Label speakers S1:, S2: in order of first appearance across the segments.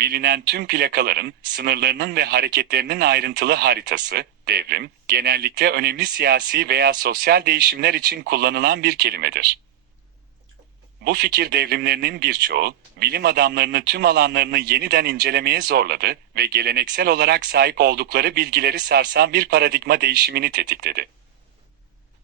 S1: bilinen tüm plakaların, sınırlarının ve hareketlerinin ayrıntılı haritası, devrim, genellikle önemli siyasi veya sosyal değişimler için kullanılan bir kelimedir. Bu fikir devrimlerinin birçoğu, bilim adamlarını tüm alanlarını yeniden incelemeye zorladı ve geleneksel olarak sahip oldukları bilgileri sarsan bir paradigma değişimini tetikledi.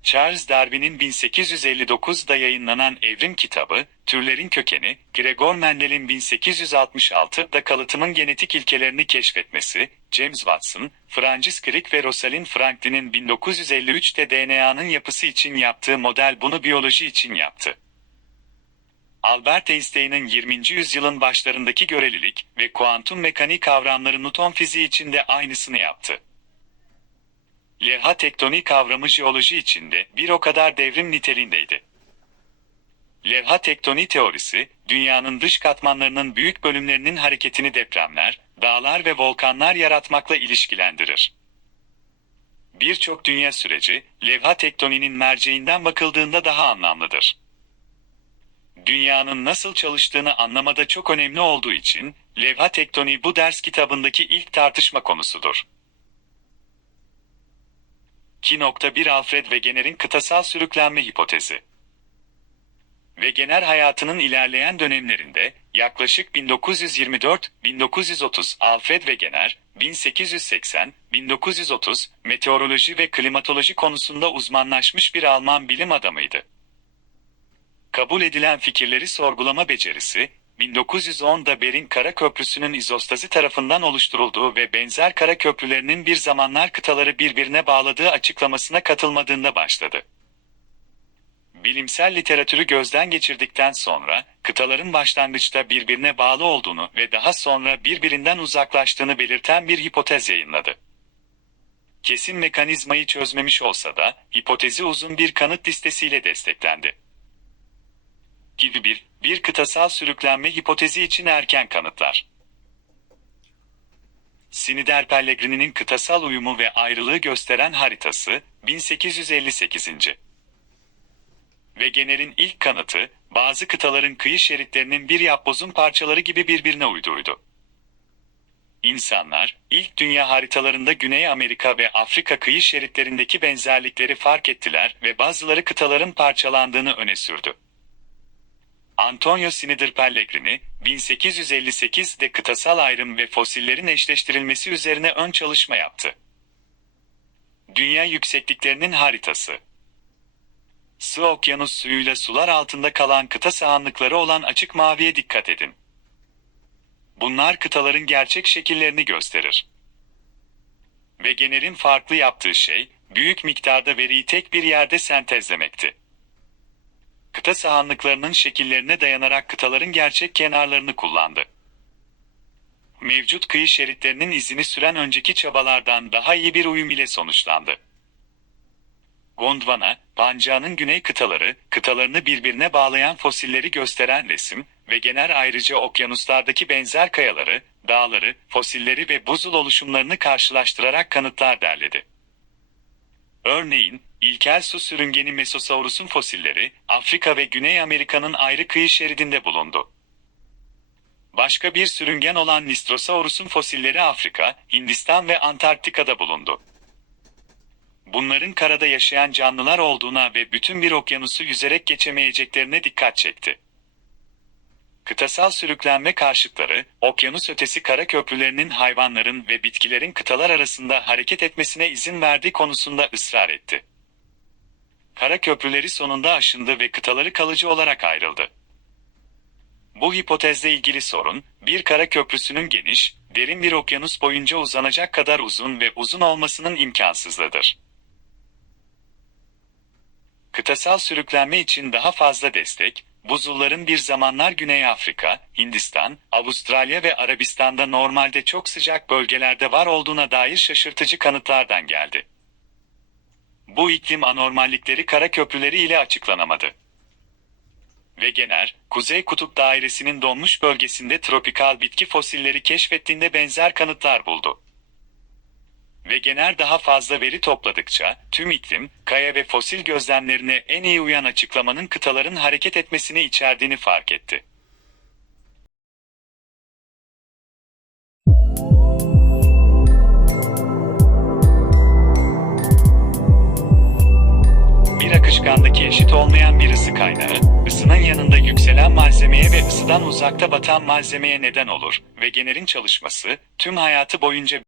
S1: Charles Darwin'in 1859'da yayınlanan Evrim kitabı, Türlerin Kökeni, Gregor Mendel'in 1866'da kalıtımın genetik ilkelerini keşfetmesi, James Watson, Francis Crick ve Rosalind Franklin'in 1953'te DNA'nın yapısı için yaptığı model bunu biyoloji için yaptı. Albert Einstein'ın 20. yüzyılın başlarındaki görelilik ve kuantum mekaniği kavramları Newton fiziği için de aynısını yaptı. Levha tektoniği kavramı jeoloji içinde bir o kadar devrim niteliğindeydi. Levha tektoniği teorisi, dünyanın dış katmanlarının büyük bölümlerinin hareketini depremler, dağlar ve volkanlar yaratmakla ilişkilendirir. Birçok dünya süreci, levha tektoniğinin merceğinden bakıldığında daha anlamlıdır. Dünyanın nasıl çalıştığını anlamada çok önemli olduğu için, levha tektoniği bu ders kitabındaki ilk tartışma konusudur. 2.1 Alfred Wegener'in kıtasal sürüklenme hipotezi. Wegener hayatının ilerleyen dönemlerinde, yaklaşık 1924-1930 Alfred Wegener, 1880-1930 meteoroloji ve klimatoloji konusunda uzmanlaşmış bir Alman bilim adamıydı. Kabul edilen fikirleri sorgulama becerisi, 1910'da Berin Kara Köprüsü'nün izostazi tarafından oluşturulduğu ve benzer kara köprülerinin bir zamanlar kıtaları birbirine bağladığı açıklamasına katılmadığında başladı. Bilimsel literatürü gözden geçirdikten sonra, kıtaların başlangıçta birbirine bağlı olduğunu ve daha sonra birbirinden uzaklaştığını belirten bir hipotez yayınladı. Kesin mekanizmayı çözmemiş olsa da, hipotezi uzun bir kanıt listesiyle desteklendi gibi bir, bir kıtasal sürüklenme hipotezi için erken kanıtlar. Sinider Pellegrini'nin kıtasal uyumu ve ayrılığı gösteren haritası, 1858. Ve Gener'in ilk kanıtı, bazı kıtaların kıyı şeritlerinin bir yapbozun parçaları gibi birbirine uyduydu. İnsanlar, ilk dünya haritalarında Güney Amerika ve Afrika kıyı şeritlerindeki benzerlikleri fark ettiler ve bazıları kıtaların parçalandığını öne sürdü. Antonio Sinider Pellegrini, 1858'de kıtasal ayrım ve fosillerin eşleştirilmesi üzerine ön çalışma yaptı. Dünya yüksekliklerinin haritası Sığ okyanus suyuyla sular altında kalan kıta sahanlıkları olan açık maviye dikkat edin. Bunlar kıtaların gerçek şekillerini gösterir. Ve Gener'in farklı yaptığı şey, büyük miktarda veriyi tek bir yerde sentezlemekti kıta sahanlıklarının şekillerine dayanarak kıtaların gerçek kenarlarını kullandı. Mevcut kıyı şeritlerinin izini süren önceki çabalardan daha iyi bir uyum ile sonuçlandı. Gondwana, Panca'nın güney kıtaları, kıtalarını birbirine bağlayan fosilleri gösteren resim ve genel ayrıca okyanuslardaki benzer kayaları, dağları, fosilleri ve buzul oluşumlarını karşılaştırarak kanıtlar derledi. Örneğin, İlkel su sürüngeni Mesosaurus'un fosilleri, Afrika ve Güney Amerika'nın ayrı kıyı şeridinde bulundu. Başka bir sürüngen olan Nistrosaurus'un fosilleri Afrika, Hindistan ve Antarktika'da bulundu. Bunların karada yaşayan canlılar olduğuna ve bütün bir okyanusu yüzerek geçemeyeceklerine dikkat çekti. Kıtasal sürüklenme karşıtları, okyanus ötesi kara köprülerinin hayvanların ve bitkilerin kıtalar arasında hareket etmesine izin verdiği konusunda ısrar etti. Kara köprüleri sonunda aşındı ve kıtaları kalıcı olarak ayrıldı. Bu hipotezle ilgili sorun, bir kara köprüsünün geniş, derin bir okyanus boyunca uzanacak kadar uzun ve uzun olmasının imkansızlığıdır. Kıtasal sürüklenme için daha fazla destek, buzulların bir zamanlar Güney Afrika, Hindistan, Avustralya ve Arabistan'da normalde çok sıcak bölgelerde var olduğuna dair şaşırtıcı kanıtlardan geldi. Bu iklim anormallikleri kara köprüleri ile açıklanamadı. Wegener, Kuzey Kutup Dairesi'nin donmuş bölgesinde tropikal bitki fosilleri keşfettiğinde benzer kanıtlar buldu. Wegener daha fazla veri topladıkça, tüm iklim, kaya ve fosil gözlemlerine en iyi uyan açıklamanın kıtaların hareket etmesini içerdiğini fark etti. Gezegandaki eşit olmayan bir ısı kaynağı, ısının yanında yükselen malzemeye ve ısıdan uzakta batan malzemeye neden olur ve genelin çalışması tüm hayatı boyunca